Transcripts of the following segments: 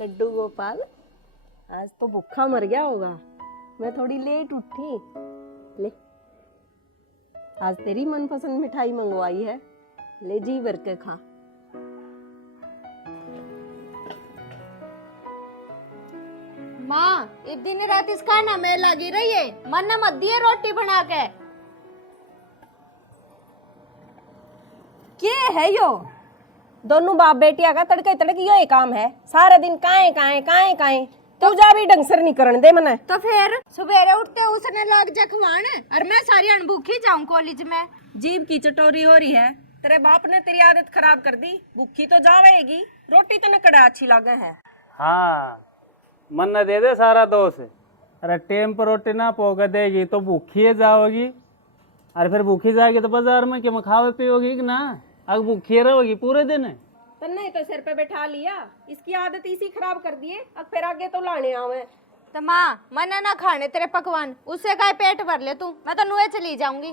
लड्डू गोपाल आज तो भूखा मर गया होगा। मैं थोड़ी लेट उठी। ले आज तेरी मनपसंद मिठाई मंगवाई है, ले जी भर के खा। माँ दिन रात इस खाना में लगी रही है, मन ने मत दिए रोटी बना के। क्या है यो? दोनों बाप बेटिया का तड़के तड़के यो काम है। सारा दिन काए काए काए काए तू जा भी ढंग से नहीं करन दे मने। तो फिर सवेरे उठते उसने लग जा खवान और मैं सारी अनभूखी जाऊं कॉलेज में। जीभ की चटोरी हो रही है। तेरे बाप ने तेरी आदत खराब कर दी। भूखी तो जावेगी, रोटी तो कड़ा अच्छी लागे है। हाँ मन न दे दे सारा दोष। अरे टेम पर रोटी ना पोगा देगी तो भूखी है जाओगी, और फिर भूखी जाएगी तो बाजार में क्या खावे पियोगी कि ना? अब भूखी रहोगी पूरे दिन। तन्ने तो सिर पे बैठा लिया, इसकी आदत इसी खराब कर दिए। अब फिर आगे तो लाने आवे। तो माँ मना ना खाने तेरे पकवान, उससे काय पेट भर ले तू। मैं तो नुए चली जाऊंगी।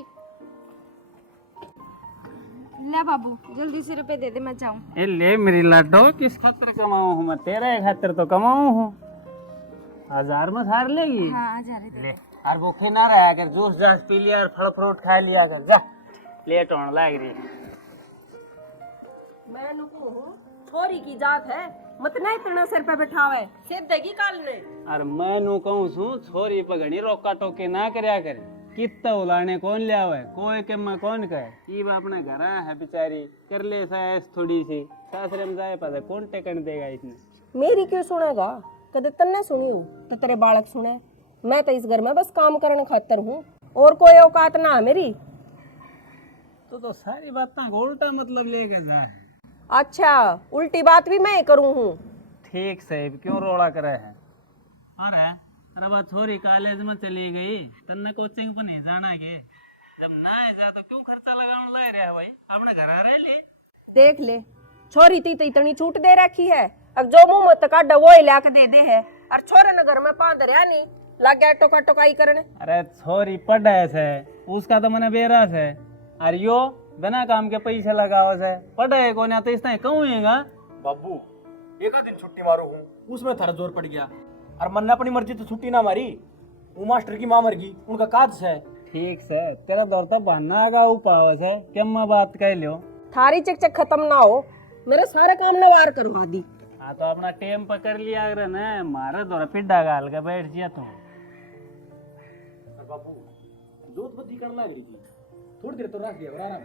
ले बाबू जल्दी से रुपए दे दे, मैं जाऊं। ए ले मेरी लाडो, किस खातिर कमाऊं हूँ मैं? तेरे खातिर तो कमाऊं हूँ। 1000 में हार लेगी? हाँ जा रही ले और भूखी ना रहा कर, जूस जास पी लिया और फल फ्रूट खा लिया कर। जा लेट होने लग रही। मैं नुकू हूँ, छोरी की जात है, मत ना इतना सिर पे बैठावे, सिर देगी काल ने। और मैं नु कहूँ सू छोरी पगड़ी रोका टोके ना करया करे। कितना उलाने कौन लिया हुआ है, कोई के मैं कौन कहे। ये अपने घर है बेचारी, कर ले सास थोड़ी सी, सासरे में जाए पता कौन टेकन देगा इतने। मेरी क्यों सुनेगा? कदे तन्ने सुनी हूँ तो तेरे बालक सुने। मैं तो इस घर में बस काम करने खातर हूँ, और कोई औकात ना है मेरी। तो सारी बातें उल्टा मतलब लेके जा। अच्छा उल्टी बात भी मैं करूँ हूँ? ठीक से क्यों रोड़ा करे है? अरे बात छोरी कॉलेज में चली गई, तन्ने कोचिंग पर नहीं जाना के? जब ना है जा तो क्यों खर्चा लगाने लग रहा है भाई? अपने घर आ रहे ले। देख ले, छोरी ती तो इतनी छूट दे रखी है। अब जो मुंह मत का डबो ला के दे दे है, और छोरे न घर में पा दरिया नहीं लग गया टोका टोकाई करने। अरे छोरी पढ़ है, उसका तो मैंने बेरास है। और यो बिना काम के पैसे लगाओ से पढ़े को ना, तो इसने कहूँगा बाबू एक दिन छुट्टी मारू हूँ, उसमें थारा जोर पड़ गया। और मन ने अपनी मर्जी तो छुट्टी ना मारी, वो मास्टर की माँ मर गई, उनका काज है। ठीक से तेरा दौर तो बहाना आगा उपावस है, क्या मैं बात कह लियो। थारी चकचक खत्म ना हो, मेरे सारे काम नवार करवा दी। हाँ तो अपना टेम पकड़ लिया अगर न, मारे दौरा पिड्डा गाल के बैठ जिया तुम। बाबू दूध बत्ती करने लग रही थी, थोड़ी देर तो रख दिया आराम।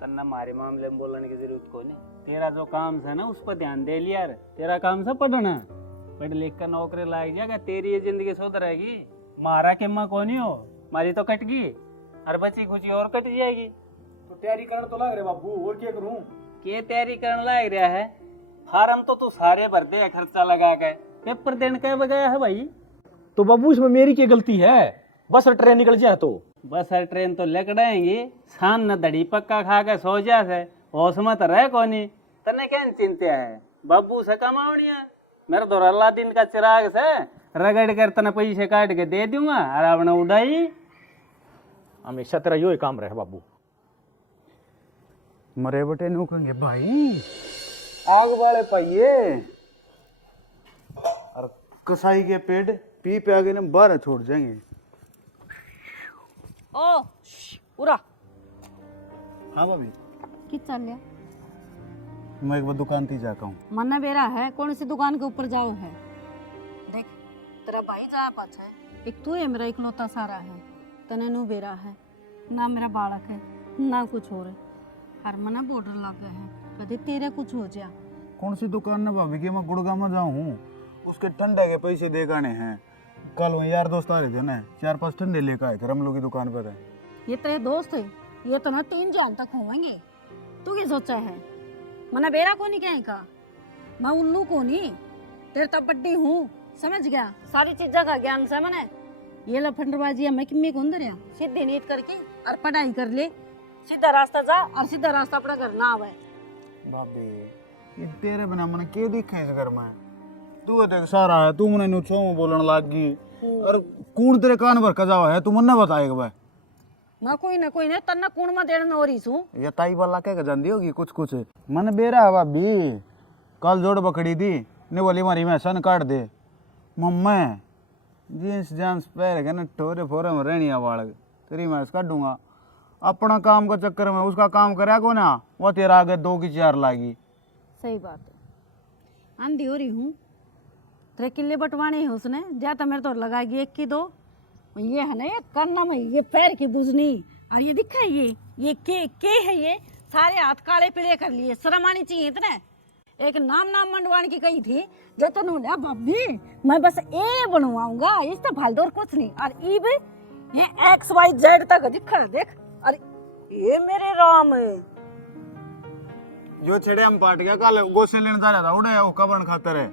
तन्ना मारे मामले में बोलने की जरूरत कोई नहीं। तेरा जो काम है ना उस पर ध्यान दे लिया। तेरा काम से पढ़ना, पढ़ लिख कर नौकरी लाग जाएगा, तेरी ये जिंदगी सुधरेगी। मारा के माँ कौन हो, मारी तो कट गई और बची खुची और कट जाएगी। तो तैयारी करने तो लग रहे बाबू, और क्या करूं? के तैयारी करने लग रहा है? फार्म तो तू सारे भर दे खर्चा लगा के, पेपर देने का बगैर है भाई। तो बाबू इसमें मेरी क्या गलती है? बस ट्रेन निकल जाए तो बस ट्रेन तो लकड़ाएंगी, शाम न दड़ी पक्का खा के सो जा से, होश में तो रह कोनी। तने क्या चिंता है? बाबू से कमावनी है, मेरा तो अल्लाह दिन का चिराग से रगड़ कर तने पैसे काट के दे दूंगा और आपने उड़ाई। हमेशा तेरा यो ही काम रहे बाबू। मरे बटे नु कहेंगे भाई आग वाले पाइये और कसाई के पेड़ पी पे आगे न बारह छोड़ जाएंगे। ओ पूरा हाँ भाभी, कि चल लिया मैं एक बार दुकान थी जाता हूँ। मना बेरा है, कौन सी दुकान के ऊपर जाओ है? देख तेरा भाई जा पाछ है, एक तू है मेरा इकलौता सारा है। तने नु बेरा है ना, मेरा बालक है ना कुछ और है। हर मना बॉर्डर लगा है, कभी तेरे कुछ हो जा। कौन सी दुकान न भाभी की मैं गुड़गांव में जाऊँ, उसके ठंडे के पैसे देगाने हैं। कल वही यार दोस्त आ रहे थे ना, 4-5 ठंडे लेकर आए थे हम लोग की दुकान पर है। ये तेरे दोस्त है, ये तो ना 3 जान तक होंगे। तू क्या सोचा है? मना बेरा को नहीं कहें का, मैं उल्लू को नहीं, तेरे तो बड्डी हूँ, समझ गया? सारी चीज़ों का ज्ञान से मने ये लफंडबाजी है। मैं किम्मी को अंदर है, सीधी नीट करके और पढ़ाई कर ले, सीधा रास्ता जा और सीधा रास्ता अपना घर ना आवे। भाभी ये तेरे बिना मैंने क्यों दिखे इस घर में? तू देख सारा है, तू मैंने नुच्छो में बोलने लग गई। और कौन तेरे कान भर का जावा है, तू मन बताएगा भाई। मैं कोई ना तन्ना कौन में देर न हो रही सू। ये ताई वाला क्या जानती होगी कुछ कुछ मन बेरा है भाभी। कल जोड़ पकड़ी थी ने बोली मारी मैं सन काट दे मम्मा जींस जांस पहन के ना ठोरे फोरे में रहनी है बालक तेरी मैं काटूंगा अपना काम का चक्कर में उसका काम करे को ना वो तेरा आगे 2 की 4 लागी। सही बात है, आंधी हो रही हूँ, तेरे किले बंटवाने हैं उसने, जाता मेरे तो लगाएगी 1 की 2। ये है ना ये करना में ये पैर की बुझनी, और ये दिखा है ये के है, ये सारे हाथ काले पीले कर लिए, शर्म आनी चाहिए इतने। एक नाम मंडवाने की कही थी जो तो बोला भाभी मैं बस ए बनवाऊंगा, इससे फालतू और कुछ नहीं। और ये XYZ तक दिखा देख, अरे ये मेरे राम जो छड़े हम पाट गया कल गोसे लेने जा रहा था उड़े वो कबन खातर है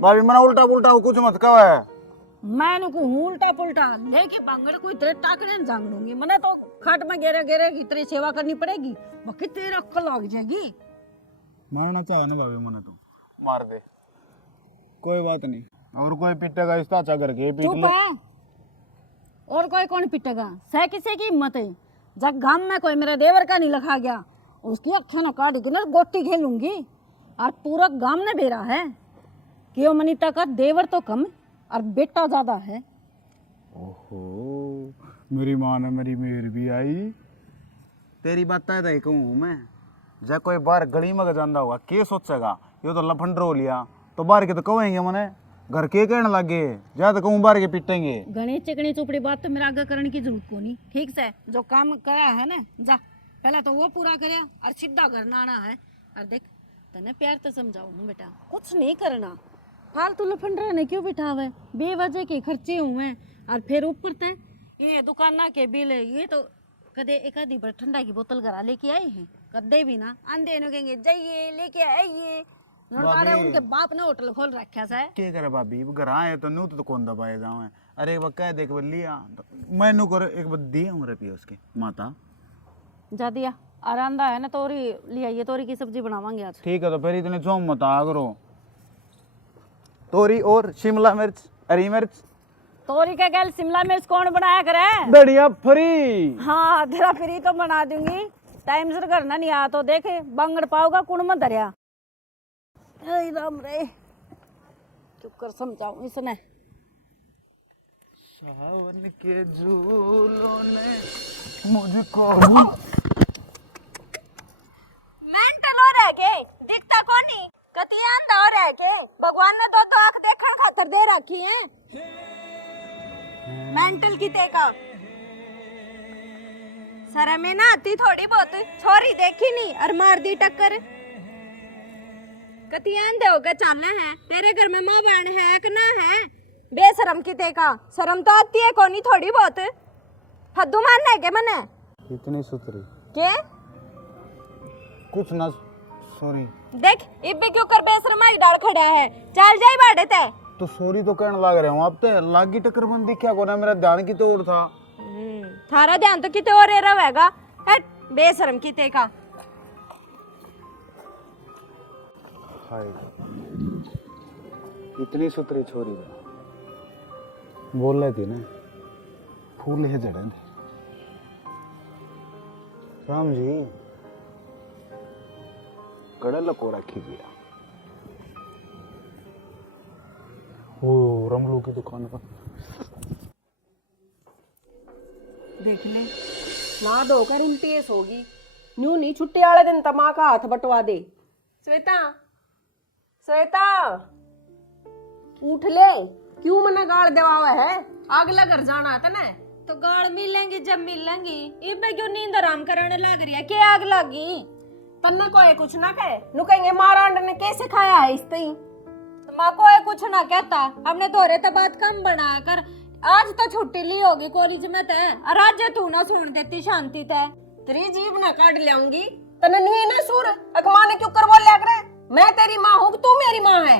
भाभी मना उल्टा पुल्टा कुछ मत कहा है मैंने को उल्टा पुल्टा लेके बांगड़ कोई तेरे टाकने जांग दूंगी, मैंने तो खाट में गेरे गेरे की तेरी सेवा करनी पड़ेगी, बाकी तेरे अक्कल लग जाएगी। मारना चाहे ना भाभी मने तो मार दे कोई बात नहीं, और कोई पिटेगा इस ताचा करके पीट चुप ले। है, और कोई कौन पिटेगा, सह किसी की हिम्मत है। जब गांव में कोई मेरे देवर का नहीं लिखा गया उसकी अक्खा न काट के ना गोटी खेलूंगी। और पूरा गांव ने बेरा है कि वो मनीता का देवर तो कम और बेटा ज्यादा है। ओहो मेरी माँ ने मेरी मेहर भी आई। तेरी बात है कहूँ मैं जब कोई बाहर गली में जाता होगा के सोचेगा ये तो लफंडर हो लिया, तो बाहर के तो कहेंगे मने घर के कहने लगे जा तो कहूँ बाहर के पिटेंगे। गणेश चिकनी चुपड़ी बात तो मेरा आगे करने की जरूरत को नहीं, ठीक से जो काम करा है ना जा पहले तो वो पूरा करे और सीधा करना आना है। और देख तने प्यार तो समझाऊ हूँ बेटा, कुछ नहीं करना, फालतू लफंडरा ने क्यों बिठावे, बेवजह के खर्चे हुए। और फिर ऊपर तय ये दुकाना के बिल ये तो कदे एक आधी बार ठंडा की बोतल करा लेके आए हैं, कदे भी ना आंधे नो कहेंगे जाइए लेके आइए। उनके बाप ने होटल खोल रखा है। के करे भाभी घर आए तो नू तो कौन दबाए जाओ अरे वो कह देख लिया मैनू कर एक बार दिया हूँ रुपये उसके माता जा दिया आरामदा है ना, तोरी ले आइए, तोरी की सब्जी बनावांगे आज। ठीक है तो फिर इतने चौम मत आ करो। तोरी और शिमला मिर्च हरी मिर्च तोरी का गैल शिमला मिर्च कौन बनाया करे, बढ़िया फ्री। हाँ तेरा फ्री तो बना दूंगी, टाइम से करना नहीं आ तो देखे बंगड़ पाओगा कुण में दरिया। राम रे चुप कर समझाऊं इसने। सावन के झूलों ने मुझको मेंटल हो रह गए, दिखता कौन नहीं, कतिया अंधा हो रह गए, भगवान ने 2 आंख देखने खातर दे रखी है। मेंटल की तेका सर में ना आती थोड़ी बहुत, छोरी देखी नहीं और मार दी टक्कर। कतिया अंधे होकर चलना है, तेरे घर में माँ बहन है कि ना है, बेशरम की तेका शर्म तो आती है कोनी थोड़ी बहुत, फद्दू मारना है के मने इतनी सुथरी के कुछ ना सॉरी देख इब्बे क्यों कर बेशरमाई डाल खड़ा है, चल जाई बाड़े ते। तो सॉरी तो कहने लग रहे हूँ आप तो लागी टक्कर बंदी क्या को ना मेरा ध्यान की तो और था। थारा ध्यान तो किते और रहेगा, हट बेशरम की तेका। हाय इतनी सुथरी छोरी बोल रही थी ना फूल है जड़े राम जी कड़ा लको रखी दिया ओ रमलू की दुकान पर देख ले वहां धोकर उल्टी ऐस होगी, न्यू नहीं छुट्टी वाले दिन तमा का हाथ बटवा दे। श्वेता श्वेता उठ ले, क्यों मना गाड़ देवा है, अगला घर जाना था ना। तो गाड़ मिलेंगी जब मिलेंगी, इबे क्यों नींद आराम कराने लग रही है, क्या आग लगी तन्ना कोई कुछ ना कहे, नु कहेंगे महाराज ने कैसे खाया है इस तई, तो माँ कोई कुछ ना कहता, हमने तोरे तो बात कम बना कर, आज तो छुट्टी ली होगी कॉलेज में ते, और आज तू ना सुन देती शांति ते, तेरी जीभ ना काट लाऊंगी, तने नहीं ना सुर अकमा ने क्यों कर बोल लिया करे, मैं तेरी माँ हूँ तू मेरी माँ है।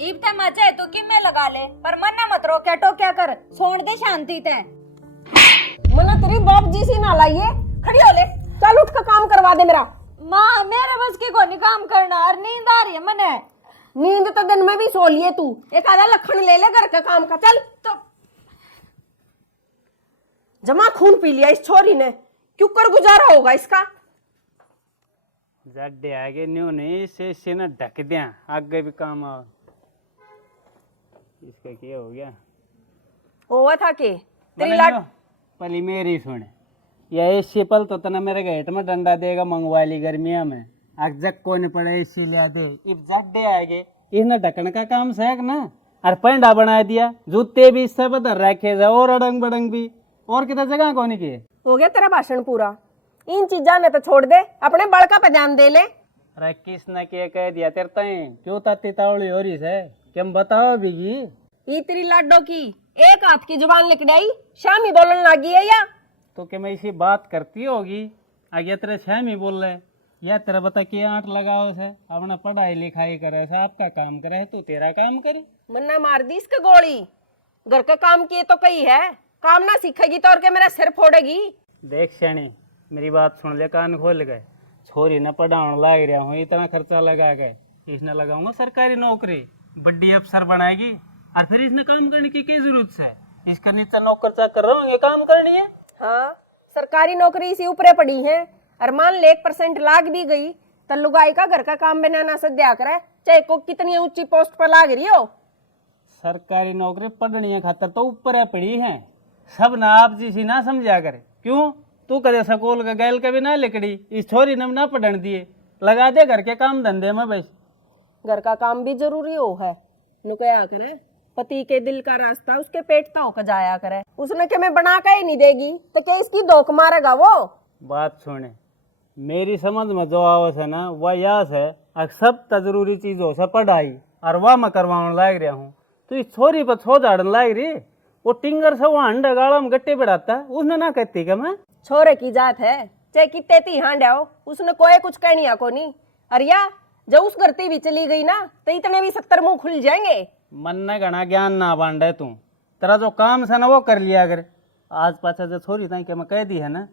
इब ते मचे तो कि मैं लगा ले, पर मन्ना मत रो क्या तो क्या कर, छोड़ दे शांति ते। मना तेरी बाप जी सी ना लाइए, खड़ी हो ले, चल उठ का काम करवा दे मेरा। माँ मेरे बस के कोई काम करना, और नींद आ रही है मने। नींद तो दिन में भी सो लिए तू, एक आधा लखन ले ले घर का काम का, चल। तो जमा खून पी लिया इस छोरी ने, क्यों कर गुजारा होगा इसका। जड्डे आगे न्यू नहीं से ना ढक दिया आगे भी काम आ इसका क्या हो गया हुआ था के तेरी मैंने लाट न्यू, पहले मेरी सुने ये एसी पल तो तना मेरे गेट में डंडा देगा मंगवा ली गर्मिया में आग जग को नहीं पड़े एसी लिया दे इब जड्डे आगे इसने ढकने का काम सहक ना और पेंडा बना दिया जूते भी इससे बदल रखे जा और अडंग बडंग भी और कितना जगह कौन की हो गया तेरा भाषण पूरा। इन चीजा ने तो छोड़ दे, अपने बड़का पे ध्यान दे ले। अरे किसने क्या कह दिया तेरे तई क्यों ताती तावड़ी हो रही है क्या बताओ बीजी ये तेरी लाडो की एक हाथ की जुबान लिकड़ाई शामी बोलने लगी है या तो क्या मैं इसी बात करती होगी आगे तेरे छह में बोल रहे या तेरा बता के आंट लगाओ से अपना पढ़ाई लिखाई करे से आपका काम करे तू तेरा काम करे मन्ना मार दी इसका गोली। घर का काम किए तो कही है, काम ना सीखेगी तो और के मेरा सिर फोड़ेगी। देख श्याणी मेरी बात सुन ले कान खोल गए छोरी न पढ़ाने लग रहा हूँ इतना खर्चा लगा गए इसने लगाऊंगा सरकारी नौकरी बड़ी अफसर बनाएगी और फिर इसने काम करने की क्या जरूरत है इसका नीचा नौकर चाकर रहा हूँ ये काम करनी है। हाँ सरकारी नौकरी इसी ऊपरे पड़ी है और मान ले 1% लाग भी गई तो लुगाई का घर का काम बनाना सद्या करे चाहे को कितनी ऊंची पोस्ट पर लाग रही हो। सरकारी नौकरी पढ़नी है खातर तो ऊपर पड़ी है सब ना आप जिसी ना समझा करे क्यों तू कदे स्कूल का गैल कभी ना लिकड़ी इस छोरी ने ना पढ़न दिए लगा दे घर के काम धंधे में बस घर का काम भी जरूरी हो है नु क्या करे पति के दिल का रास्ता उसके पेट तक होकर जाया करे उसने के मैं बना के ही नहीं देगी तो क्या इसकी धोख मारेगा वो। बात सुने मेरी समझ में जो आवस है ना वह यास है सब जरूरी चीजों से पढ़ाई और वह मैं करवाने लाग रहा हूँ तो इस छोरी पर छो झाड़न लाग रही वो टिंगर से वो हंडा गाड़ा में गट्टे बढ़ाता उसने ना कहती क्या मैं छोरे की जात है चाहे कितने ती हांड आओ उसने कोई कुछ कहनी आको नहीं। अरे या जब उस घरती भी चली गई ना तो इतने भी 70 मुंह खुल जाएंगे। मन ने घना ज्ञान ना बांटे तू तेरा जो काम है ना वो कर लिया अगर आज पाछा जो छोरी ताई के मैं कह दी है ना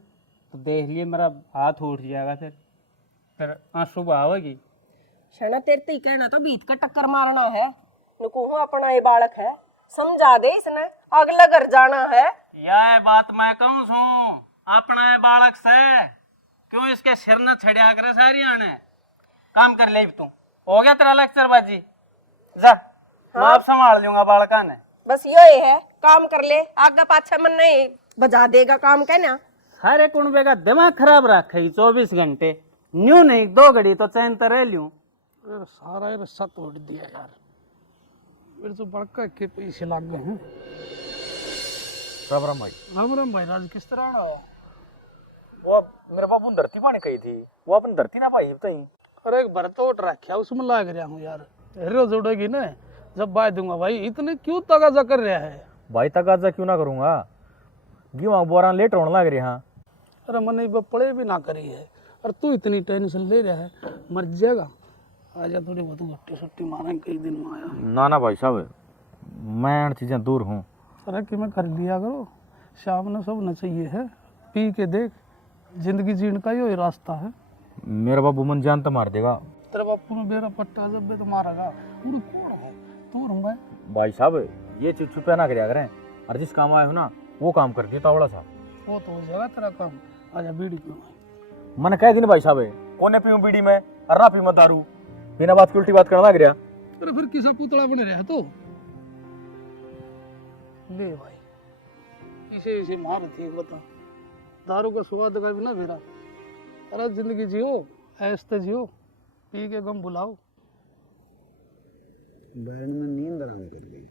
तो देख लिए मेरा हाथ उठ जाएगा फिर आंसू बहावेगी शना तेरे ती कहना तो बीत का टक्कर मारना है नुकू अपना ये बालक है समझा दे इसने अगला घर जाना है। यह बात मैं कहूँ सू अपना है बालक से क्यों इसके सिर न छड़िया करे सारी आने काम कर ले तू हो गया तेरा लेक्चर बाजी जा मैं आप संभाल लूंगा बालका ने बस यही है काम कर ले आगे पाछा मन नहीं बजा देगा काम कहना सारे कुंबे का दिमाग खराब रखे 24 घंटे न्यू नहीं 2 घड़ी तो चैन तो रह लूं सारा ये रस्सा तोड़ दिया यार मेरे तो बड़का के पैसे लग गए हैं। राम राम भाई। राम भाई राज किस तरह हो? वो मेरे बापू ने धरती पाने कही थी वो अपन धरती ना पाई तई अरे एक भर तो उठ रखा उसमें लाग रहा हूँ यार हीरो जोड़ेगी ना जब बाय दूंगा भाई इतने क्यों तगाजा कर रहा है भाई तकाजा क्यों ना करूंगा गेहूं बोरा लेट होने लग रहे हैं। अरे मैंने पड़े भी ना करी है और तू इतनी टेंशन ले रहा है मर जाएगा आजा थोड़ी बहुत घुट्टी छुट्टी मारेंगे कई दिन में आया ना ना भाई साहब मैं चीजें दूर हूँ। अरे कि मैं कर लिया करो शाम ने सब न चाहिए है पी के देख जिंदगी जीने का यही रास्ता है। मेरा बाबू मन जान तो मार देगा। तेरे बापू ने मेरा पट्टा जब भी तो मारेगा पूरी कौन है तू रहूंगा भाई साहब ये चीज छुपा ना करिया करें और जिस काम आए हो ना वो काम कर दिया तावड़ा सा वो तो हो जाएगा तेरा काम आजा बीड़ी क्यों मन कह दिन भाई साहब कोने पीऊं बीड़ी में और ना पीऊं दारू बिना बात की उल्टी बात करना लग रहा। अरे फिर किसा पुतला बने रहा तो ले भाई इसे इसे मार थी बता दारू का स्वाद का भी ना मेरा अरे जिंदगी जियो ऐसे जियो पी के गम बुलाओ। बैन में नींद आराम कर गई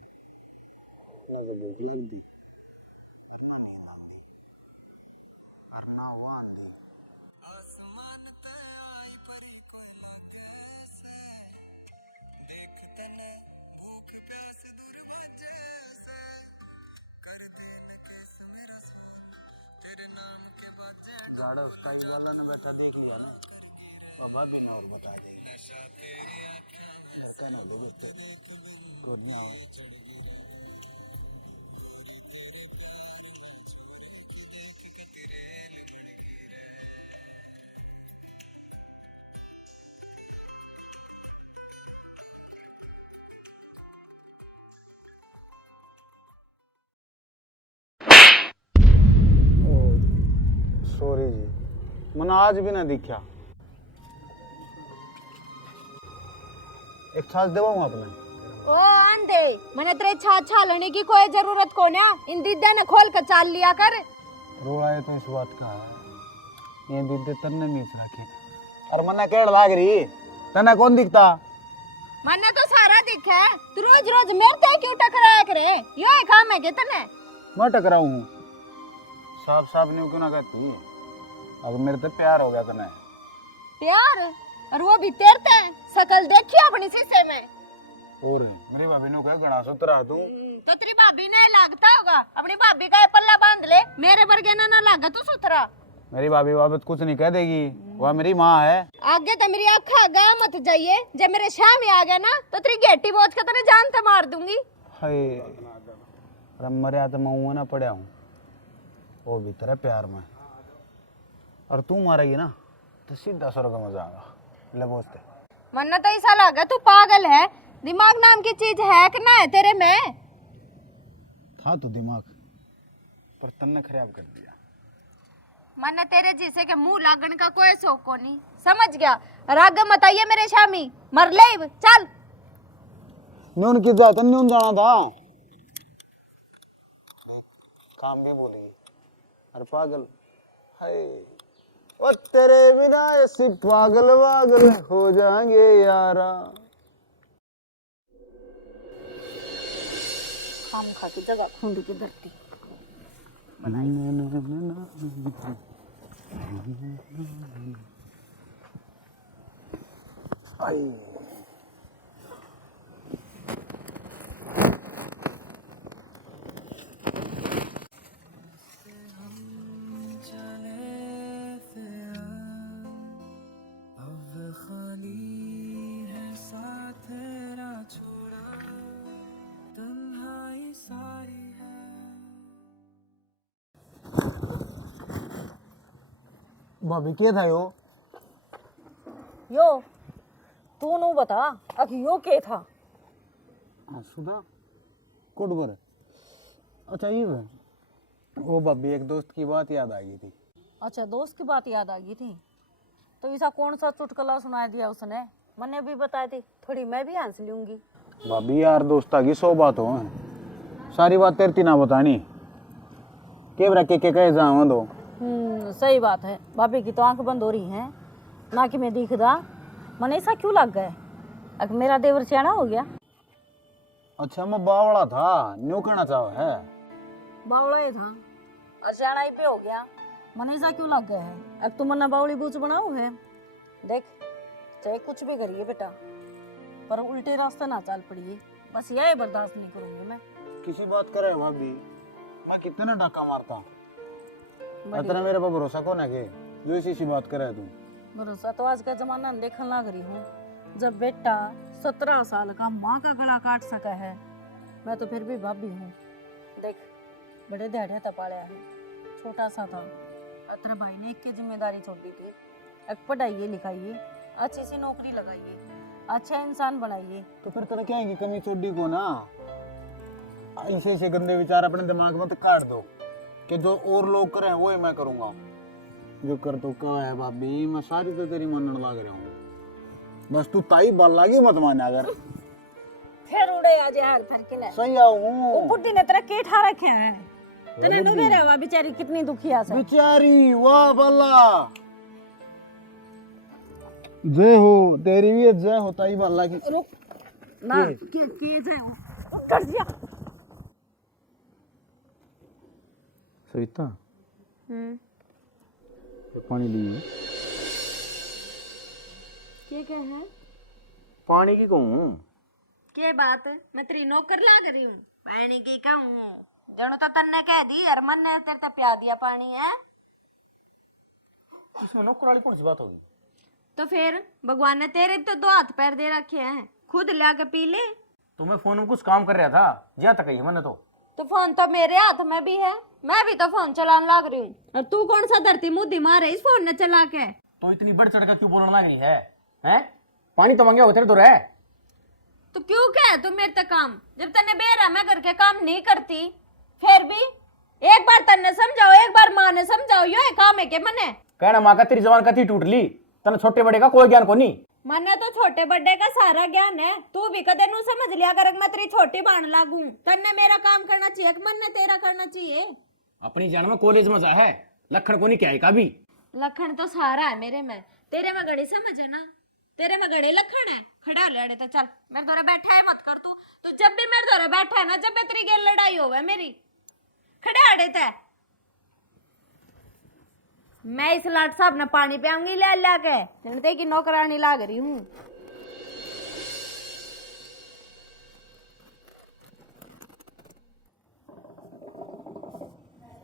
सॉरी जी मैंने आज भी ना दिखा एक छाछ देवाऊँ अपने। ओ आंधे, मैंने तेरे छा लेने की कोई जरूरत को ना, इन दीदा ने खोल कर चाल लिया कर। रोड़ा है तो इस बात का है, ये दीदे तन्ने मीच रखे। अरे मन्ना केड़ लाग रही, तन्ने कौन दिखता? मैंने तो सारा दिखा है, तू रोज रोज मेरे ते क्यों टकराया करे? यो एक काम है के तने? मैं टकराऊं हूँ, साफ साफ नहीं क्यों ना कहती, अब मेरे तो प्यार हो गया तन्ने। प्यार? और वो भी तेरे ते शकल देखी अपनी शीशे में? और मेरी भाभी ने कहा गड़ा सुतरा तू। तो तेरी भाभी ने लागता होगा, अपनी भाभी का पल्ला बांध ले, मेरे वर्गे ना लागा तू सुथरा। मेरी भाभी बाबत कुछ नहीं कह देगी, वह मेरी माँ है। आगे तो मेरी आँख आगा मत जाइए, जब मेरे शाम आ गया ना तो तेरी गेटी बोझ के तेरे जान से मार दूंगी। हाय मरिया तो मैं ना पड़ा हूँ, वो भी तेरे प्यार में, और तू मारेगी ना तो सीधा स्वर्ग में जाएगा। ले बोझते मन्ना तो ऐसा लगा तू पागल है, दिमाग नाम की चीज है कि ना है तेरे में? था तो दिमाग, पर तन्ने खराब कर दिया। मन्ना तेरे जिसे के मुंह लागन का कोई शौक को नहीं, समझ गया? राग मत आइए मेरे शामी, मर ले चल। नून की जाए नून जाना था, काम भी बोलेगी। अरे पागल हाय, ओ तेरे बिना ऐसे पागल पागल हो जाएंगे यारा। हम खा के जगह खूंड की धरती भाभी क्या था यो? यो तू नु बता अब यो के था? सुना कुटबर। अच्छा ये है, वो भाभी एक दोस्त की बात याद आ गई थी। अच्छा दोस्त की बात याद आ गई थी, तो ऐसा कौन सा चुटकुला सुना दिया उसने? मैंने भी बताई थी, थोड़ी मैं भी हंस लूंगी। भाभी यार दोस्ता की 100 बात हो, सारी बात तेरे ना बतानी, के रख के कहे जाऊँ दो। सही बात है, भाभी की तो आंख बंद हो रही है ना कि मैं दिखदा। मने ऐसा क्यों लग गए? अब मेरा देवर सियाना हो गया। अच्छा मैं बावड़ा था, न्यू कहना चाहो है? बावड़ा ही था और सियाना ही पे हो गया। मने ऐसा क्यों लग गया है? अब तुम मन्ना बावड़ी बूझ बनाओ है। देख चाहे कुछ भी करिए बेटा, पर उल्टे रास्ते ना चल पड़िए, बस यह बर्दाश्त नहीं करूंगी मैं। किसी बात करे भाभी, मैं कितने ना डाका मारता, इतना मेरे पर भरोसा कौन है कि जो इसी बात करे तू? भरोसा तो आज का जमाना देखने लग रही हूँ, जब बेटा 17 साल का माँ का गला काट सका है, मैं तो फिर भी भाभी हूँ। देख बड़े ध्याड़े तपाड़िया है, छोटा सा था, तेरे भाई ने एक की जिम्मेदारी छोड़ दी थी। अब पढ़ाइए लिखाइए, अच्छी सी नौकरी लगाइए, अच्छा इंसान बनाइए। तो फिर तेरा क्या है कि कमी चोटी को ना ऐसे गंदे विचार अपने दिमाग में तो काट दो कि जो और लोग करें वो ही मैं करूंगा। जो कर तो क्या है भाभी, मैं सारी तो तेरी मनन लाग रहा हूँ, बस तू ताई बाल लागी मत माने। अगर फिर उड़े आज यार फरके ले सही आऊं, वो बुड्ढी ने तेरा के ठा रखे हैं, तने नु मेरे वा बेचारी कितनी दुखिया से बेचारी। वाह बल्ला, जय हो तेरी भी जय हो ताई बाला की। रुक ना के जाओ कर दिया। सविता पानी ली क्या है? पानी की कहूँ के बात? मैं तेरी नौकर लाग रही हूँ, पानी की कहूँ जनो तो तन्ने कह दी और मन ने तेरे ते प्या दिया पानी है। इसमें नौकर वाली कौन सी बात होगी? तो फिर भगवान ने तेरे तो 2 हाथ पैर दे रखे हैं, खुद ला के पी ले। तो मैं फोन में कुछ काम कर रहा था, जहाँ तक है मैंने तो फोन तो मेरे हाथ में भी है, मैं भी तो फोन चलाने लग रही हूँ, और तू कौन सा धरती मुद्दी मारे इस फोन ने चला के? तो इतनी बढ़ चढ़ कर क्यों बोलना नहीं है? हैं? पानी तो मांगे होते तो रहे। तो क्यों कहे तू मेरे तक काम, जब तन्ने बेरा मैं करके काम नहीं करती? फिर भी एक बार तन्ने समझाओ, एक बार माँ ने समझाओ, यो है काम है के मने? कहना माँ का तेरी जबान कथी टूट ली, तने छोटे बड़े का कोई ज्ञान को नहीं। मने तो छोटे बड़े का सारा ज्ञान है, तू भी कदे नू समझ लिया कर मैं तेरी छोटी बाण लागू। तन्ने मेरा काम करना चाहिए कि मन ने तेरा करना चाहिए। अपनी जान में कॉलेज में जा है, लखन को नहीं क्या है कभी। लखन तो सारा है मेरे में, तेरे में घड़ी समझ है ना, तेरे में घड़ी लखन है। खड़ा ले तो चल, मेरे दौरे बैठा है मत कर तू। तो जब भी मेरे दौरे बैठा है ना, जब भी तेरी गेल लड़ाई होवे मेरी, खड़े आड़े थे। मैं इस लाट साहब ने पानी पियाऊंगी ले ला के, जनते की नौकरानी लाग रही हूँ।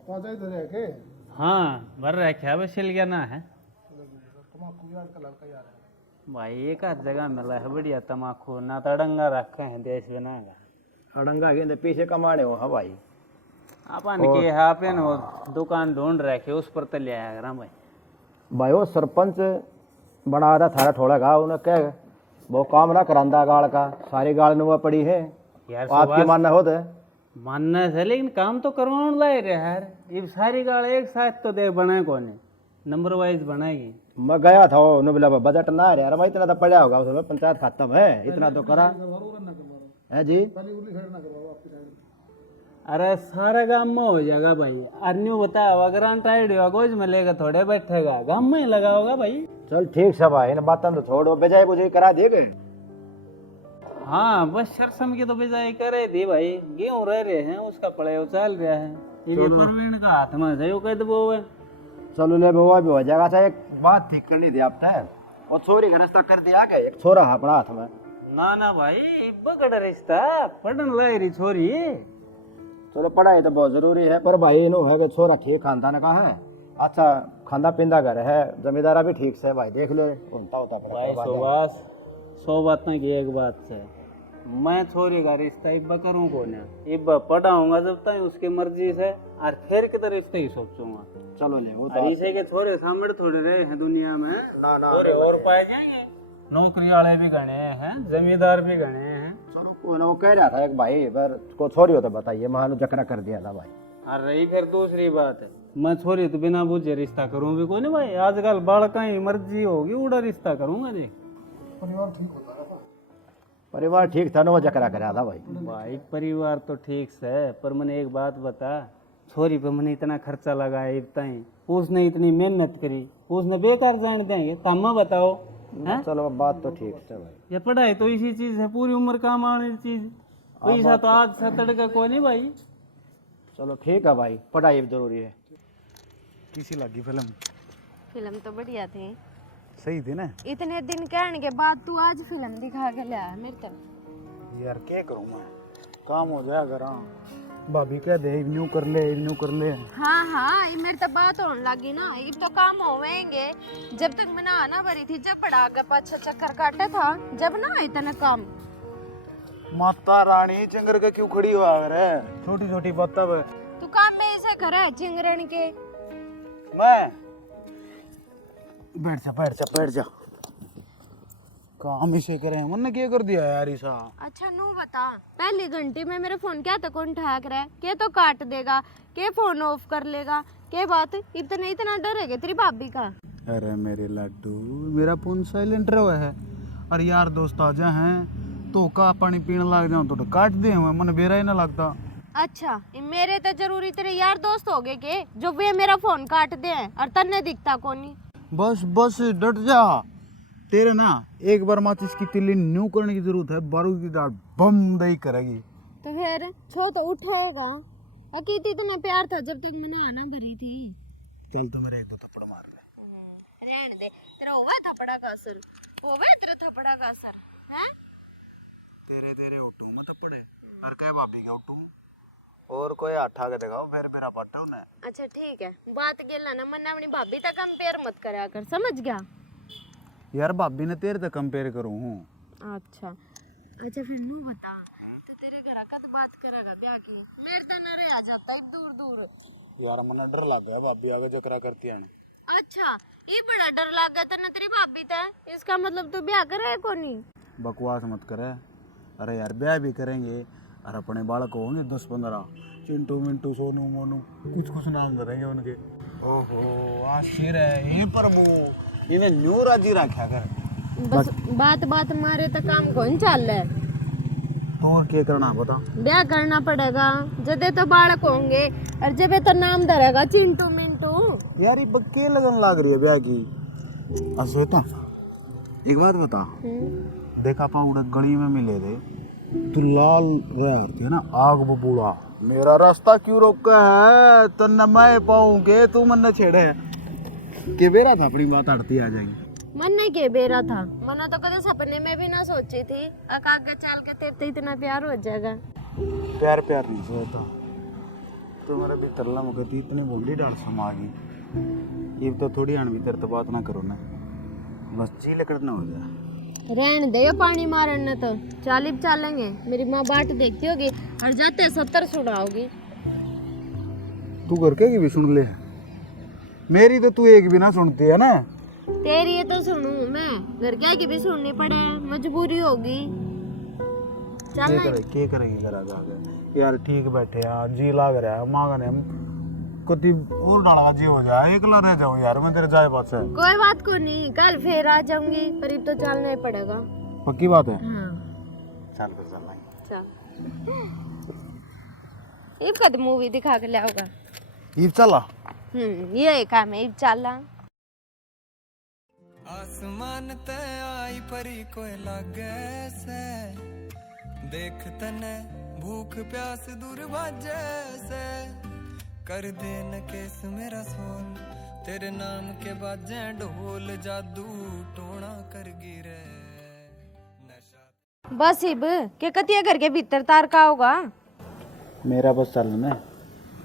ताजा इधर है के हाँ भर रखे है, बस गया ना है तमाकू यार कलर का यार है। भाई। एक आध जगह मिला है बढ़िया तमाकू, ना तो अड़ंगा रखे हैं देश बना का। अड़ंगा के पीछे कमाने हो। हाँ भाई, अपन के यहाँ पे ना वो दुकान ढूंढ रखे, उस पर तो ले आया करा भाई। भाई वो सरपंच बना रहा थारा थोड़ा गा, उन्हें कह वो काम ना करांदा गाड़ का, सारी गाड़ नुआ पड़ी है। यार आपकी मानना होता है? मानना है, लेकिन काम तो करवाने लाए रहे यार। ये सारी गाड़ एक साथ तो देख बनाए कौन है, नंबर वाइज बनाएगी। मैं गया था, उन्होंने बोला बजट ना रहा। अरे भाई इतना तो पड़ा होगा उसमें, पंचायत खत्म है, इतना तो करा है जी। अरे सारा गांव में हो जाएगा भाई। अन्यू बताओ, अगर टाइड होगा कोई में लेकर थोड़े बैठेगा, गांव में ही लगा होगा भाई। चल ठीक सब है, इन बातों तो छोड़ो, बेजाय बुझे करा देगे। हाँ बस शरसम की तो बिजाई करे दी भाई। गेहूं रह रहे हैं, उसका पड़े चल रहा है। ये प्रवीण का हाथ में सही कह दो वो है। चलो ले वो भी हो जाएगा। अच्छा एक बात ठीक करनी थी आपने, और छोरी का रास्ता कर दिया क्या? एक छोरा है अपना हाथ में। ना ना भाई, बगड़ रिश्ता पढ़न लाई रही छोरी। चलो पढ़ाई तो बहुत जरूरी है, पर भाई इनो है कि छोरा ठीक खानदान का है, अच्छा खाना पींदा घर है, जमींदारा भी ठीक से भाई देख ले उनता होता भाई सुभाष, 100 बातें की एक बात से, मैं छोरी का रिश्ता इब्बा करूँ को ना, इब्बा पढ़ाऊंगा जब तक उसकी मर्जी से, और फिर किधर रिश्ते ही सोचूंगा। चलो ले वो इसे के छोरे सामने थोड़े रहे हैं दुनिया में, ना ना और पाए जाएंगे। नौकरी वाले भी गणे हैं, जमींदार भी गणे हैं। चलो कोई ना, वो कह रहा था एक भाई पर को छोरी हो तो बताइए, मान जकरा कर दिया था भाई। और रही फिर दूसरी बात है, मैं छोरी तो बिना बुझे रिश्ता करूँ भी कोई नहीं भाई। आजकल बालका ही मर्जी होगी, उड़ा रिश्ता करूंगा जी। परिवार ठीक था ना, वो जकरा कराया था भाई। भाई परिवार तो ठीक से, पर मैंने एक बात बता, छोरी पे मैंने इतना खर्चा लगाया इतना ही, उसने इतनी मेहनत करी, उसने बेकार जान देंगे तम्मा बताओ है? चलो बात तो ठीक है भाई। ये पढ़ाई तो इसी चीज है, पूरी उम्र काम आने चीज, पैसा तो आज से तड़का कोई नहीं भाई। चलो ठीक है भाई, पढ़ाई भी जरूरी है। किसी लगी फिल्म? फिल्म तो बढ़िया थी, सही थी ना? इतने दिन कहने के बाद तू आज फिल्म दिखा के ले आया मेरे तक। यार क्या करूँ मैं, काम हो जाएगा घर। भाभी कह दे न्यू कर ले, न्यू कर ले। हाँ हाँ, ये मेरे तक बात होने लगी ना, ये तो काम होवेंगे। जब तक मैं ना भरी थी, जब पड़ा के पाछा चक्कर काटे था, जब ना इतना काम। माता रानी चंगर के क्यों खड़ी हुआ है? छोटी छोटी बातें पे तू काम में ऐसे करे चिंगरण के। मैं बैठ जा काम इसे करे, मन ने क्या कर दिया यार ईसा। अच्छा नू बता, पहली घंटी में मेरे फोन क्या तक कौन ठहाक रहा है, के तो काट देगा, के फोन ऑफ कर लेगा, के बात इतना डरेगा तेरी भाभी का। अरे मेरे लड्डू, मेरा फोन साइलेंट रहा है, और यार दोस्त आ जा हैं तो का पानी पीने लग जाऊं तो काट दे, मन बेरा ही ना लगता। अच्छा ये मेरे तो जरूरी तेरे यार दोस्त हो गए के जो वे मेरा फोन काट दे और तन्ने दिखता कोनी। बस डट जा, तेरे ना एक बार माचिस की तिल्ली न्यू करने की जरूरत है, बारूद की दाढ़ बम दही करेगी। तो फिर छो तो उठोगा, अकीती तूने प्यार था जब तक मैंने आना भरी थी। चल तो मेरे एक दो थप्पड़ मार ले। रहने दे, तेरा होगा थपड़ा का असर, होगा तेरे थपड़ा का असर है। तेरे उठूं मैं थप्पड़े, और कह भाभी के उठूं, और कोई आठा के दिखाओ फिर मेरा पट्टा ना। अच्छा ठीक है, बात गेला ना, मन अपनी भाभी तक कंपेयर मत करा कर, समझ गया? यार भाभी ने तेरे तक कंपेयर करूं हूं। अच्छा फिर नू बता, तो तेरे घर कद बात करेगा ब्याह की? मेरे तो न रह जाता है दूर दूर। यार मन डर लग गया, भाभी आगे जकरा करती है। अच्छा ये बड़ा डर लग गया तेरे तेरी भाभी था, इसका मतलब तू ब्याह करे कोनी? बकवास मत करे। अरे यार ब्याह भी करेंगे, और अपने बालक होंगे 10-15, चिंटू मिंटू सोनू मोनू कुछ नाम धरेंगे उनके। ओहो आशिर है ये प्रभु, इन्हें न्यू राजी रखा कर। बस बात बात मारे तो काम कौन चल रहा है। और क्या करना बता। ब्याह करना पड़ेगा, जदे तो बालक होंगे और जबे तो नाम धरेगा चिंटू मिंटू। यार ये बक्के लगन लाग रही है ब्याह की। अश्वेता एक बात बता, देखा पाऊंगा गली में मिले थे, तू लाल रहती है ना आग बबूला, मेरा रास्ता क्यों रोका है, तो न मैं पाऊंगे तू मन छेड़े के बेरा था अपनी बात अड़ती आ जाएगी। मन नहीं के बेरा था, मना तो कदे सपने में भी ना सोची थी आगे चल के तेरे से इतना प्यार हो जाएगा। प्यार प्यार नहीं सोता तो मेरे भीतर लमकती इतनी बोली डाल समा गई। ये तो थोड़ी अण भीतर तो बात ना करो ना, बस जी लकड़ना हो जाए। रहन दे पानी मारन तो चालीब चालेंगे, मेरी माँ बाट देखती होगी और जाते 70 सुनाओगी। तू घर के की भी सुन ले, मेरी तो तू एक भी ना सुनती है ना। तेरी ये तो सुनू मैं, घर क्या की भी सुननी पड़े, मजबूरी होगी। चल ना। क्या करेगी घर आगे यार, ठीक बैठे यार, जी लाग रहा है मांगने कति और डाला जी हो जाए, एकला रह जाऊं यार मैं तेरे जाए पास है। कोई बात को नहीं, कल फिर आ जाऊंगी, पर अब तो चलना ही पड़ेगा। पक्की बात है। हाँ चल फिर चलना है। चल। कद मूवी दिखा के लाऊंगा। ईब चला। ये काम है, चला। आसमान ते आई परी कोई लागे से, देख तने भूख प्यास दूर भाजे से, कर दे न केस मेरा सोल, तेरे नाम के बाजे ढोल, जादू टोना कर गिरे नशा। बस इब के कतिया घर के भीतर तार का होगा। मेरा बस चल में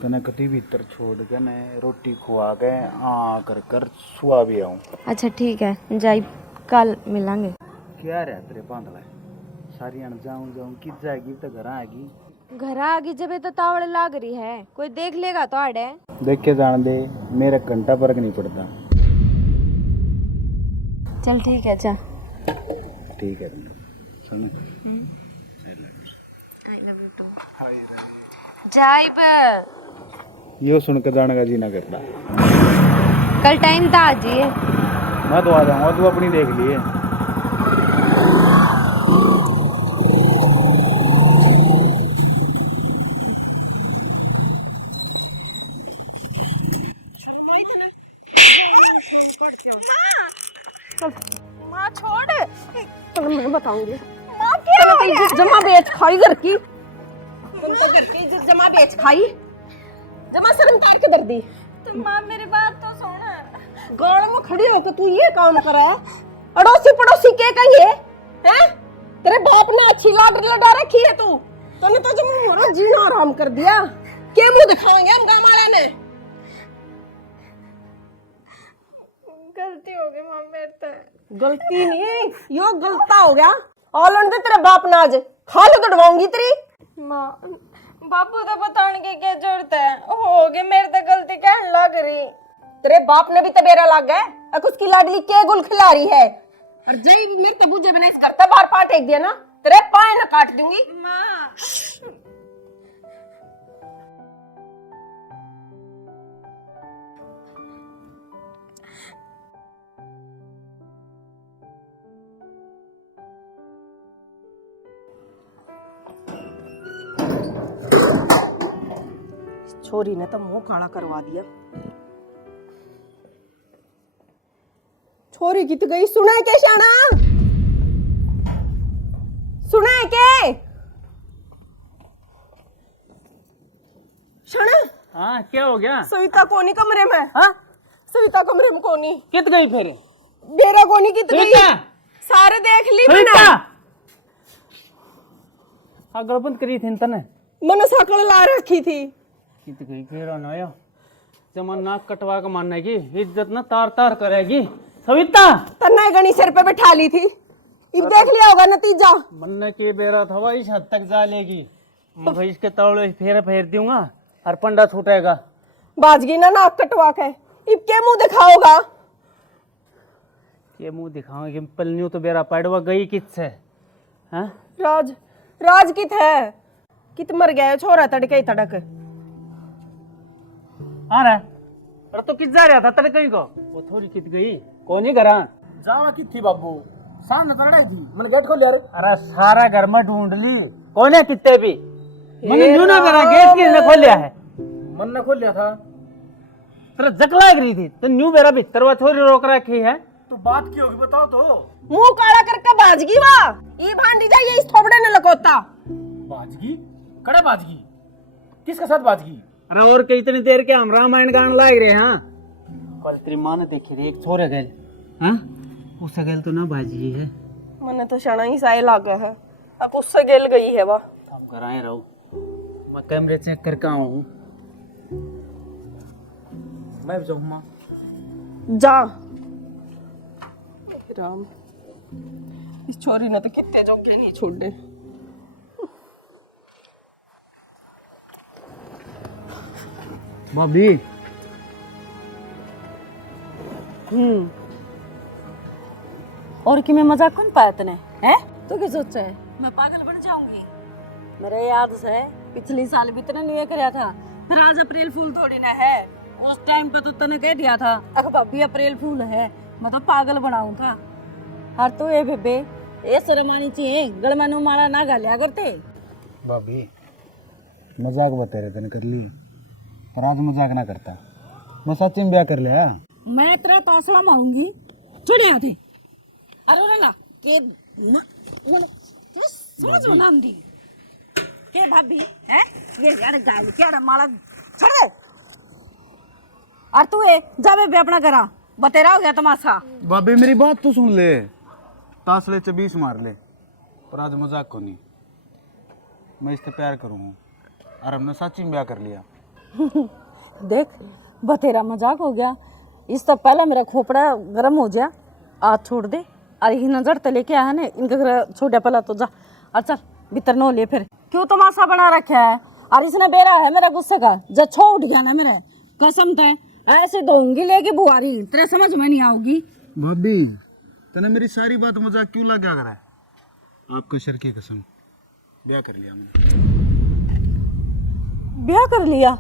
कने कति भीतर छोड़ के मैं रोटी खुआ के आ कर कर सुआ भी आऊं। अच्छा ठीक है, जाई कल मिलेंगे। क्या रहा तेरे पांगला सारी अण जाऊं जाऊं कि जाएगी तो घर आएगी। घर आगे जब तो तावड़ लाग रही है, कोई देख लेगा तो आड़े। देख के जान दे, मेरा घंटा फर्क नहीं पड़ता। चल ठीक है, चल। ठीक है सुन, जाइब यो सुन के जाने का जी ना करता। कल टाइम था आज ये। मैं तो आ जाऊंगा, तू अपनी देख लिए। माँ छोड़, चलो मैं बताऊंगी। माँ क्या हो गया? इज्जत जमा बेच खाई घर की, तुम तो घर की इज्जत जमा बेच खाई, जमा शर्म काट के दर्दी। तो माँ मेरी बात तो सुन। गाड़ में खड़ी होकर तू ये काम कर रहा है, अड़ोसी पड़ोसी के कहिए हैं? तेरे बाप ने अच्छी लाड लड़ा रखी है, तूने तो जमा हमारा जीना आराम कर दिया। के मुंह दिखाएंगे हम गाँव वाले ने? गलती हो गई माँ मेरे से। गलती नहीं, यो गलता हो गया। ऑलंड दे तेरे बाप ने आज खा लो दड़वाऊंगी तेरी। माँ बापू तो बताने की क्या जरूरत है, हो गई मेरे तो गलती कहने लग रही। तेरे बाप ने भी तबेरा लग गया, अब उसकी लाडली के गुल खिला रही है। और जय मेरे तबू जब मैंने इस करता बार पाट एक दिया ना, तेरे पाए ना काट दूंगी। माँ छोरी ने तो मुंह काला करवा दिया। छोरी की तो गई, सुना है क्या शाना? सुना है क्या शाना? हाँ क्या हो गया? सविता कोनी कमरे में। हाँ सविता कमरे में कोनी। कित गई फिर? डेरा कोनी कित गई? सारे देख ली मैंने। अगर बंद करी थी तने मैंने सकल ला रखी थी। कित गई केरा ना आया, जमा नाक कटवा के मानने की इज्जत ना तार तार करेगी। सविता तन्ना गणी सिर पे बैठा ली थी, अब देख लिया होगा नतीजा। बनने के बेरा था इस हद तक जा लेगी, मैं भैंस के तौले फेर फेर दूंगा और पंडा छूटेगा। बाजगी ना नाक कटवा के, अब के मुंह दिखाओगा? ये मुंह दिखाओगे पलनियों तो बेरा पड़वा गई किससे? हाँ राज राज कित है, कित मर गया छोरा तड़के ही तड़क। हाँ रे, अरे तो किस जा रहा था तड़के को? वो थोड़ी कित गई कौन ही घरा जावा की थी बाबू, सामने तो लड़ाई थी। मैंने गेट खोल यार। अरे सारा घर में ढूंढ ली, कौन है तित्ते भी? मैंने न्यू ना मेरा गेट किसने खोलिया है? मन ने खोल लिया था। तेरा जक लग रही थी तो न्यू मेरा भीतर वो छोरी रोक रखी है। तो बात की होगी बताओ तो। मुंह काला करके बाजगी वा ई भांडी जाइए इस थोबड़े ने लकोता। बाजगी? कड़े बाजगी? किसके साथ बाजगी? अरे और कई इतनी देर के हम रामायण गान लाग रहे हैं। कल तेरी माँ ने देखी थी एक छोरे गैल, हाँ उससे गैल तो ना बाजी है। मने तो शना ही साए लागे है, अब उससे गेल गई है वा। घर आए रहो, मैं कैमरे चेक करके आऊँ। मैं भी जाऊँ माँ। जा राम, इस छोरी ने तो कितने जोके नहीं छोड़े। भाभी और कि मैं मजाक कौन पाया तने हैं? तू क्या सोचा है मैं पागल बन जाऊंगी? मेरे याद से पिछली साल भी तने न्यू ईयर कराया था, फिर आज अप्रैल फूल थोड़ी ना है। उस टाइम पे तो तने कह दिया था अख भाभी अप्रैल फूल है, मैं तो पागल बनाऊं था। और तू ये बेबे ये शर्मानी चाहिए गलमानो मारा ना गालिया करते। भाभी मजाक बता रहे थे कर ली, पर आज मजाक ना करता, मैं सच्ची में ब्याह कर लिया। मैं तेरा तौसला मारूंगी चढ़े आते। अरे ओला के समझ में नाम दी के भाभी है ये यार गाल क्या माला छोड़। और तू ए जावे बे अपना करा बतेरा हो गया तमाशा। भाभी मेरी बात तो सुन ले, तासले 24 मार ले, पर आज मजाक को नहीं, मैं इससे प्यार करूँ और हमने सच्ची में ब्याह कर लिया। देख बतेरा मजाक हो गया, इस तो पहले मेरा खोपड़ा गर्म हो गया। आज छोड़ दे, अरे ही नजर तो लेके आया ना इनका घर छोड़ा पहला तो जा और चल भीतर नो ले। फिर क्यों तमाशा बना रखा है? और इसने बेरा है मेरा गुस्से का, जब छो उठ गया ना मेरा कसम थे ऐसे दूंगी लेके बुआरी तेरे समझ में नहीं आओगी। भाभी तने मेरी सारी बात मजाक क्यों लगा कर है? आपको शर की कसम ब्याह कर लिया मैंने। ब्याह कर लिया?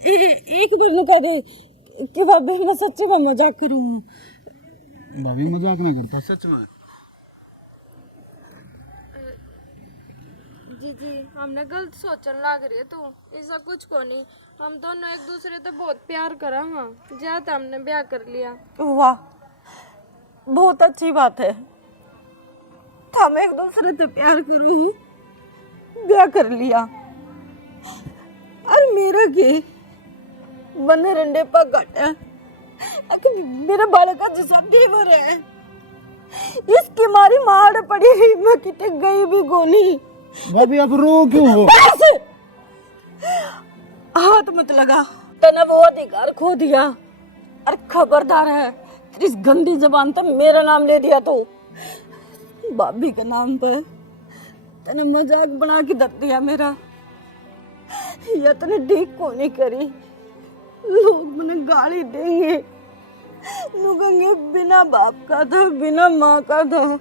एक बार न कह दे कि भाभी मैं सच्ची में मजाक करूं। भाभी मजाक ना करता सच में। जी हमने गलत सोचने लग रहे तो ऐसा कुछ को नहीं, हम दोनों एक दूसरे से बहुत प्यार करा। हाँ ज्यादा हमने ब्याह कर लिया। वाह बहुत अच्छी बात है, हम एक दूसरे से प्यार करूं ब्याह कर लिया। और मेरा के बने रंडे पर घट है, मेरा बालक का जिसम देवर है, इसकी मारी मार पड़ी हुई मैं कितने गई भी गोली। भाभी अब रो क्यों हो? हाथ मत लगा, तने वो अधिकार खो दिया। और खबरदार है इस गंदी जबान तो मेरा नाम ले दिया तो भाभी के नाम पर तने मजाक बना के दब दिया मेरा। या तने ठीक को नहीं करी, लोग मुझे गाली देंगे, कहेंगे बिना बाप का था बिना माँ का था।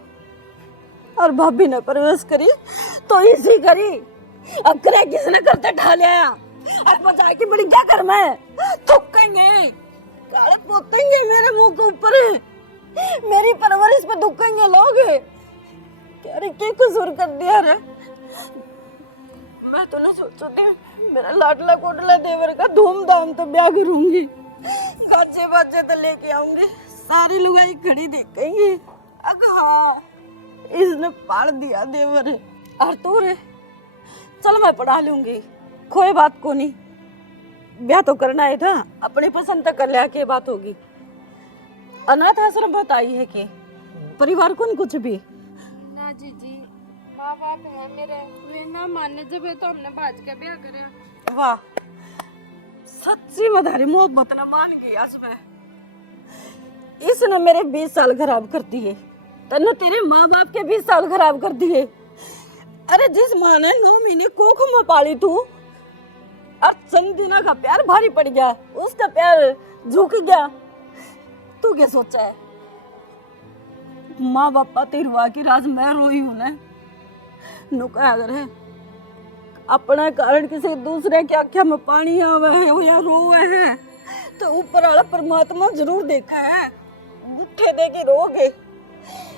और भाभी ने परवेश करी तो इसी करी, अब करे किसने करते ढा लिया और बचा के बड़ी क्या कर मैं थूकेंगे काले पोतेंगे मेरे मुंह के ऊपर, मेरी परवरिश पे दुखेंगे लोग। क्या रे क्या कसूर कर दिया रे? मैं तो नहीं सोचती थी मेरा लाडला कोटला देवर का धूमधाम तो ब्याह करूंगी, बाजे बाजे तो लेके आऊंगी, सारी लुगाई खड़ी देखेंगी। अग हाँ इसने पाड़ दिया देवर। और तू रे चल मैं पढ़ा लूंगी, कोई बात को नहीं, ब्याह तो करना है था, अपनी पसंद तक कर लिया के बात होगी। अनाथ आश्रम बताई है कि परिवार को नहीं कुछ भी ना जी माँ बाप है मेरे, वे ना माने जब है तो हमने बाज के ब्याह करे। वाह सच्ची मधारी मोहब्बत न मान गई आज मैं। इसने मेरे 20 साल खराब कर दिए, तने तेरे माँ बाप के 20 साल खराब कर दिए। अरे जिस माँ ने 9 महीने कोख में पाली तू और चंद दिना का प्यार भारी पड़ गया, उसका प्यार झुक गया। तू क्या सोचा है? माँ बापा तेरुआ की राज मैं रोई हूं ना, नुका अगर है अपने कारण किसी दूसरे की आंखों में पानी आवे है या रोवे है तो ऊपर वाला परमात्मा जरूर देखा है, उठे देगी रोगे।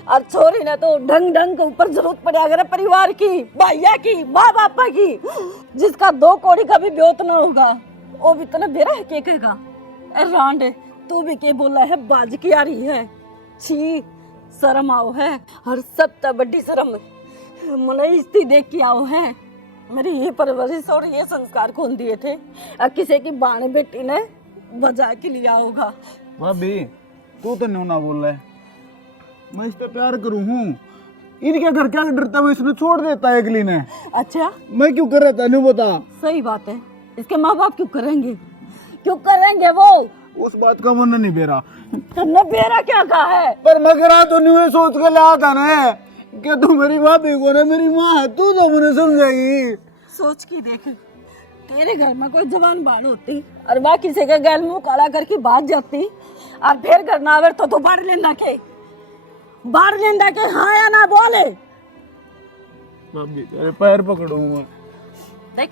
और छोरी ने तो ढंग ढंग के ऊपर जरूरत पड़े अगर परिवार की, भैया की, माँ बापा की, जिसका 2 कौड़ी का भी ब्योत ना होगा वो भी तने बेरा है के कहेगा। रांड तू भी के बोला है बाज की आ रही है। छी शर्म आओ है। और सबसे बड़ी शर्म मने इस्ती देख के आओ है। मेरी ये परवरिश और ये संस्कार कौन दिए थे? और किसी की बाण बेटी ने बजा के लिया होगा। भाभी तू तो न्यू ना बोल रहा है, मैं इस पे प्यार करूँ हूँ। इनके घर क्या डरता है, इसने छोड़ देता है अगली ने। अच्छा मैं क्यों कर रहा था न्यू बता। सही बात है, इसके माँ बाप क्यों करेंगे? क्यों करेंगे वो? उस बात का मन नहीं बेरा। तुमने बेरा क्या कहा है? पर मैं करा तो न्यू सोच के लाया था ना कि तू मेरी भाभी को ना मेरी माँ है, तू तो मुझे समझेगी। सोच की देख, तेरे घर में कोई जवान बाण होती और वह किसी के गैल मुंह काला करके भाग जाती और फिर घर ना आवे तो बाढ़ लेंदा के हाँ या ना बोले। भाभी तेरे पैर पकड़ूंगा। देख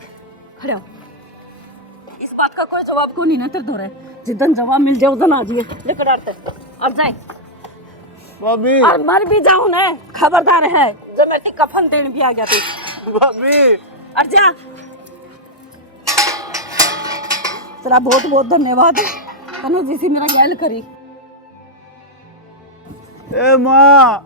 खड़े हो। इस बात का कोई जवाब को नहीं ना तेरे धोरे। जितन जवाब मिल जाए उधन आ जाइए लेकर आते और जाए। भाभी और मर भी जाऊं ना खबरदार है, जब मैं कफन देने भी आ गया थी। भाभी और जा। तेरा बहुत बहुत धन्यवाद तने जिसी मेरा गैल करी। ए माँ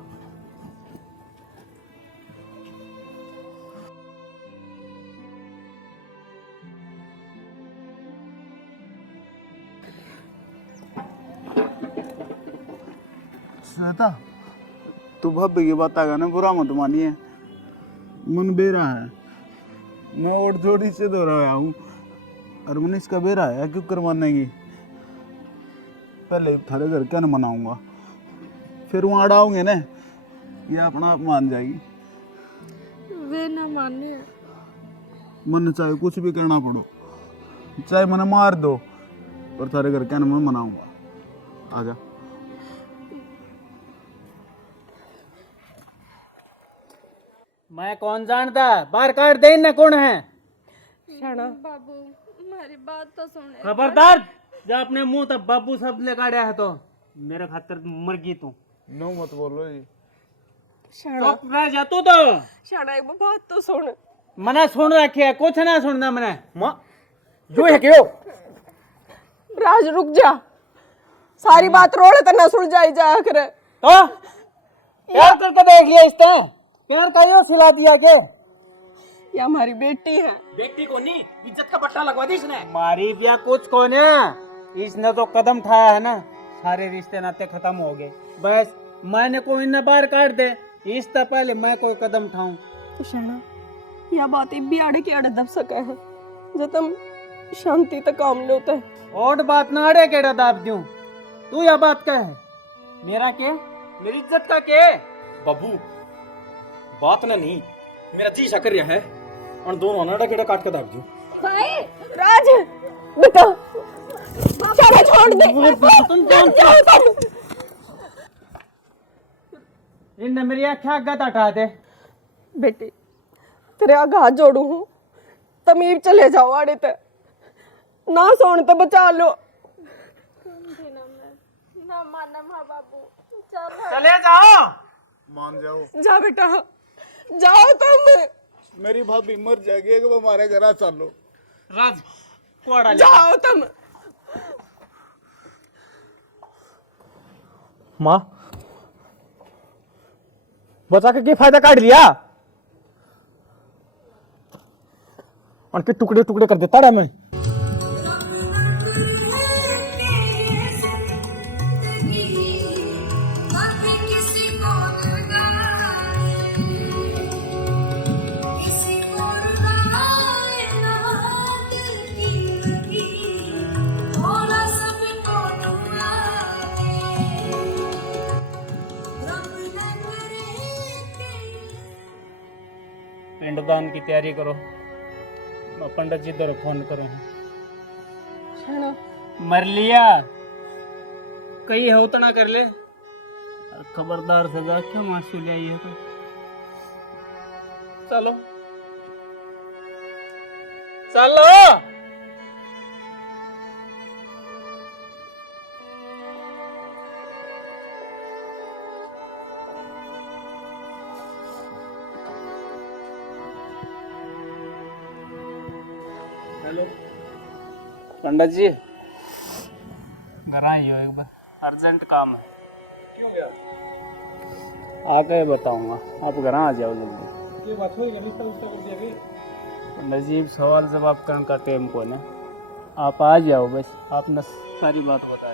श्वेता, तू भाभी की बात आगा ना बुरा मत मानिए। मन बेरा है, मैं और जोड़ी से दो रहा हूँ और मन इसका बेरा है क्यों करवाने की। पहले थारे घर क्या न मनाऊंगा, फिर वहाँ अड़ाऊंगे ना, ये अपना आप मान जाएगी। वे ना माने। मन चाहे कुछ भी करना पड़ो, चाहे मने मार दो, पर थारे घर क्या न मैं मनाऊंगा। आजा। मैं कौन जानता, बाहर काट दे ना कौन है। बाबू मेरी बात तो सुने। खबरदार, जब अपने मुंह तक बाबू शब्द ले काढ़ा है तो मेरे खातिर मर गई तू। नो मत बोलो जी। चुप रह जा तू तो। शाना एक बात तो सुन। मना सुन रखे है, कुछ ना सुनना मैंने। जो है क्यों? राज रुक जा, सारी बात रोड़े तो न सुलझाई जा करे। तो प्यार करके देख लिया इसने, प्यार का यो सिला दिया के। ये हमारी बेटी है। बेटी को नहीं, इज्जत का पट्टा लगवा दी इसने। मारी बिया कुछ को ने, इसने तो कदम उठाया है ना, सारे रिश्ते नाते खत्म हो गए। बस मैंने कोई न बाहर काट दे, इससे पहले मैं कोई कदम उठाऊं। शाना यह बात भी आड़े के आड़े दब सके है, जो तुम शांति तक काम लेते है। और बात ना अड़े के दाब दूं, तू यह बात कह है मेरा के, मेरी इज्जत का के। बाबू बात ना नहीं, मेरा जी शकर रहा है और दोनों ना डकेड़ा काट के दाब दो। भाई राज बेटा शाना छोड़ दे, तुम जान जाओ तुम। इनने मेरी आँखें गत हटा दे। बेटी तेरे आगे हाथ जोड़ू हूँ, तमीब चले जाओ आड़े ते, ना सोने तो बचा लो। ना माना माँ बाबू, चलो चले जाओ। मान जाओ। जा बेटा जाओ तुम, मेरी भाभी मर जाएगी कि वो हमारे घर आ चलो। राज कोड़ा ले। जाओ तुम। माँ बचा के फायदा काट लिया और फिर टुकड़े टुकड़े कर देता मैं। पिंडदान की तैयारी करो, मैं पंडित जी दर फोन करूँ। शाना मर लिया कहीं है उतना कर ले, और खबरदार से जा क्यों मासूम ले आई है तो। चलो चलो। पंडित जी घर आइयो एक बार, अर्जेंट काम है। क्यों गया? आके बताऊंगा, आप घर आ जाओ जल्दी। ये बात हुई कि मिस्टर उसका कर दिया गया? पंडित जी सवाल जवाब करने का टाइम को ना, आप आ जाओ बस, आपने सारी बात बता